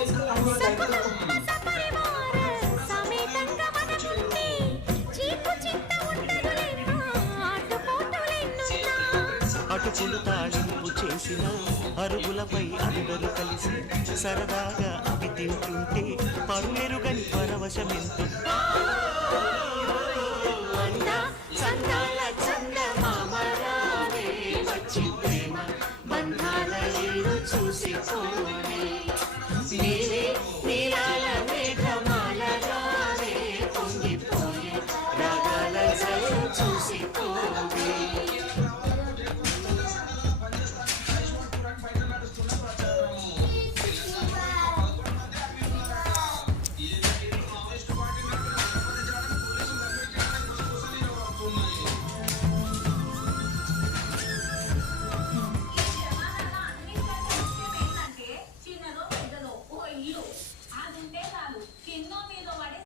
సకుటుంబ సపరివార సమేతంగా మనముంటే చీకు చింత ఉండదులేమ్మా ఆటుపోటులెన్నున్నా. అటుకులు తాళింపు చేసిన అరుగులపై అందరూ కలిసి సరదాగా అవి తింటుంటే పరులెరుగని పరవశమెంతో చందాల చందమామరావే వచ్చి ప్రేమ బంధాల ఇల్లు చూసిపోనే. నీవే నీలాల మేఘమాల రావే పొంగిపోయే రాగాల జల్లు చూసిపోవే. చిన్నదో పెద్దదో ఓ ఇల్లు అది ఉంటే చాలు కిందో మీదో పడి